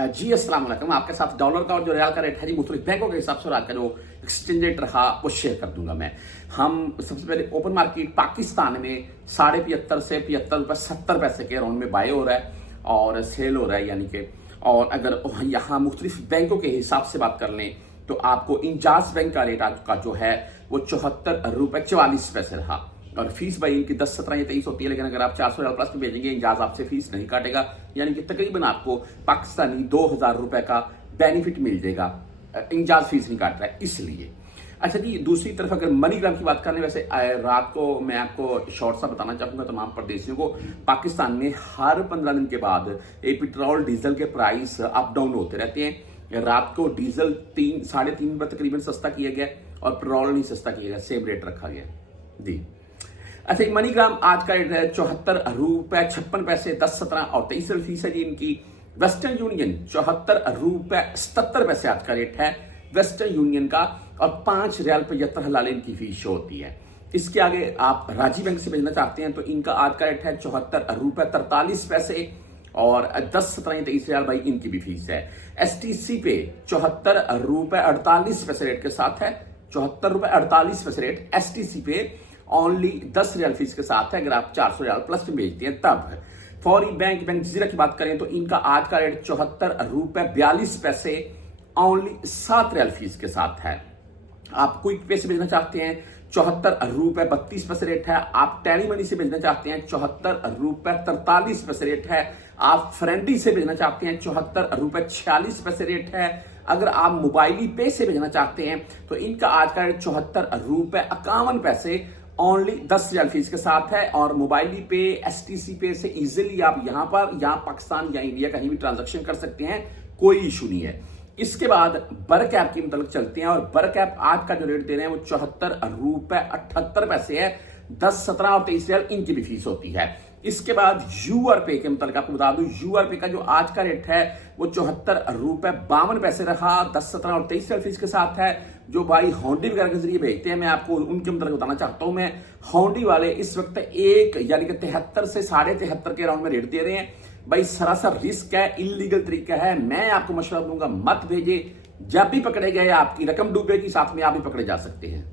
जी अस्सलाम वालेकुम। आपके साथ डॉलर का और जो रियाल का रेट है जी मुख्तलिफ बैंकों के हिसाब से और आज का जो एक्सचेंज रेट रहा वो शेयर कर दूंगा मैं। हम सबसे पहले ओपन मार्केट पाकिस्तान में 75.5 से 75.70 के अराउंड में बाय हो रहा है और सेल हो रहा है यानी कि। और अगर यहाँ मुख्तलिफ बैंकों के हिसाब से बात कर लें तो आपको इंजाज बैंक का रेट आज का जो है वो 74 रुपये 44 पैसे रहा। और फीस भाई इनकी 10, 17 या 23 होती है, लेकिन अगर आप 400 रियाल प्लस में भेजेंगे इंजाज आपसे फीस नहीं काटेगा, यानी कि तकरीबन आपको पाकिस्तानी 2000 रुपए का बेनिफिट मिल जाएगा। इंजाज फीस नहीं काट रहा है इसलिए। अच्छा जी, दूसरी तरफ अगर मनीग्राम की बात करें, वैसे रात को मैं आपको शॉर्ट सा बताना चाहूंगा तमाम परदेशियों को, पाकिस्तान में हर 15 दिन के बाद पेट्रोल डीजल के प्राइस अप डाउन होते रहते हैं। रात को डीजल 3, 3.5 रुपये तकरीबन सस्ता किया गया और पेट्रोल नहीं सस्ता किया गया, सेम रेट रखा गया जी। अच्छा, मनीग्राम आज का रेट है 74 रुपये 56 पैसे 10, 17 और 23 फीस है जी इनकी। वेस्टर्न यूनियन 74 रुपये 77 पैसे आज का रेट है वेस्टर्न यूनियन का, और 5 रियाल 75 हलाले इनकी फीस शो होती है। इसके आगे आप राजी बैंक से भेजना चाहते हैं तो इनका आज का रेट है 74 रुपये 43 पैसे और 10, 17 या 23 रियाल भाई इनकी भी फीस है। STC पे 74 रुपये 48 पैसे रेट के साथ है, 74 रुपये 48 पैसे रेट STC पे ओनली 10 रियाल फीस के साथ है अगर आप 400 रियाल प्लस में भेजते हैं तब। फौरी बैंक जजीरा की बात करें तो इनका आज का रेट 74 रुपये 42 पैसे ओनली 7 रियाल फीस के साथ है। आप क्विक पे से भेजना चाहते हैं 74 रुपये 32 पैसे रेट है। आप टेली मनी से भेजना चाहते हैं 74 रुपये 43 पैसे रेट है। आप फ्रेंडी से भेजना चाहते हैं 74 रुपये 46 पैसे रेट है। अगर आप मोबाइली पे से भेजना चाहते हैं तो इनका आज का रेट 74 रुपये 51 पैसे ओनली 10 रियाल फीस के साथ है। और मोबाइली पे STC पे से इजीली आप यहां पाकिस्तान या इंडिया कहीं भी ट्रांजैक्शन कर सकते हैं, कोई इशू नहीं है। इसके बाद बर्क ऐप की मतलब चलते हैं और बर्क ऐप आज का जो रेट दे रहे हैं वो 74 रुपये 78 पैसे है। 10, 17 और 23 रियाल इनकी भी फीस होती है। इसके बाद यूआर पे के मतलब आपको बता दूं, यूआर पे का जो आज का रेट है वो 74 रुपये 52 पैसे रहा। 10, 17 और 23 रियाल फीस के साथ है। जो भाई होंडी वगैरह के जरिए भेजते हैं मैं आपको उनके मतलब बताना चाहता हूं। मैं होंडी वाले इस वक्त एक यानी कि 73 से 73.5 के राउंड में रेट दे रहे हैं। भाई सरासर रिस्क है, इलीगल तरीका है। मैं आपको मशवरा दूंगा मत भेजे, जब भी पकड़े गए आपकी रकम डूबेगी, साथ में आप भी पकड़े जा सकते हैं।